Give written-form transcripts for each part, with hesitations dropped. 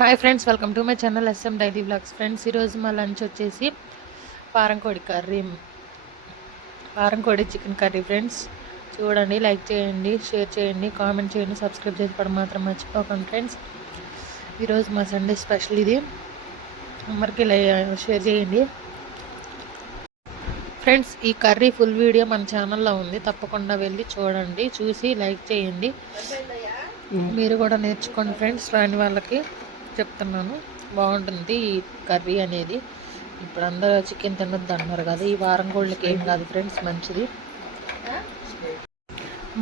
Hi friends, welcome to my channel S M daily vlogs. Friends, ఈరోజు మా lunch వచ్చేసి పారంకోడి curry, పారంకోడి chicken curry. Friends చూడండి, like చేయండి, share చేయండి, కామెంట్ చేయండి, సబ్స్క్రైబ్ చేసుకోవడం మాత్రం మర్చిపోకండి. ఫ్రెండ్స్, ఈరోజు మా సండే స్పెషల్ ఇది, అందరికీ షేర్ చేయండి. ఫ్రెండ్స్, ఈ కర్రీ ఫుల్ వీడియో మన ఛానల్లో ఉంది, తప్పకుండా వెళ్ళి చూడండి, చూసి లైక్ చేయండి. మీరు కూడా నేర్చుకోండి ఫ్రెండ్స్, రాని వాళ్ళకి చెప్తున్నాను. బాగుంటుంది ఈ కర్రీ అనేది. ఇప్పుడు అందరూ చికెన్ తినొద్దు అంటున్నారు కదా, ఈ వారం కోళ్ళకి ఏం కాదు ఫ్రెండ్స్, మంచిది.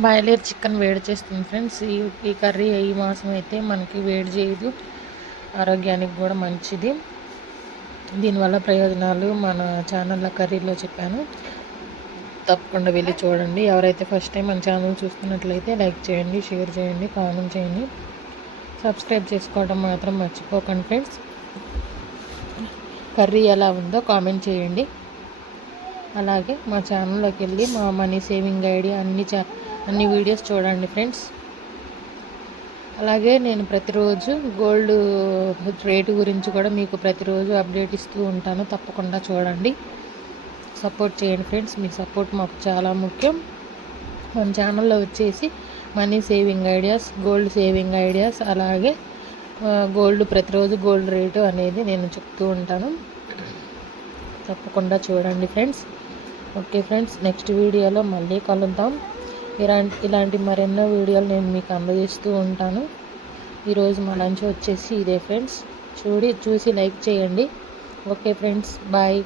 బాయిలర్ చికెన్ వేడి చేస్తుంది ఫ్రెండ్స్. ఈ కర్రీ ఈ మాసం అయితే మనకి వేడి చేయదు, ఆరోగ్యానికి కూడా మంచిది. దీనివల్ల ప్రయోజనాలు మన ఛానల్లో కర్రీలో చెప్పాను, తప్పకుండా వెళ్ళి చూడండి. ఎవరైతే ఫస్ట్ టైం మన ఛానల్ చూస్తున్నట్లయితే లైక్ చేయండి, షేర్ చేయండి, కామెంట్ చేయండి, సబ్స్క్రైబ్ చేసుకోవడం మాత్రం మర్చిపోకండి. ఫ్రెండ్స్, కర్రీ ఎలా ఉందో కామెంట్ చేయండి. అలాగే మా ఛానల్లోకి వెళ్ళి మా మనీ సేవింగ్ ఐడియా అన్ని వీడియోస్ చూడండి ఫ్రెండ్స్. అలాగే నేను ప్రతిరోజు గోల్డ్ రేటు గురించి కూడా మీకు ప్రతిరోజు అప్డేట్ ఇస్తూ ఉంటాను, తప్పకుండా చూడండి, సపోర్ట్ చేయండి ఫ్రెండ్స్. మీ సపోర్ట్ మాకు చాలా ముఖ్యం. మన ఛానల్లో వచ్చేసి money saving ideas, gold saving ideas, అలాగే ప్రతిరోజు గోల్డ్ రేటు అనేది నేను చెప్తూ ఉంటాను, తప్పకుండా చూడండి ఫ్రెండ్స్. ఓకే ఫ్రెండ్స్, నెక్స్ట్ వీడియోలో మళ్ళీ కలుద్దాం. ఇలాంటి మరెన్నో వీడియోలు నేను మీకు అందజేస్తూ ఉంటాను. ఈరోజు మా లంచ్ వచ్చేసి ఇదే ఫ్రెండ్స్. చూసి లైక్ చేయండి. Okay friends, bye.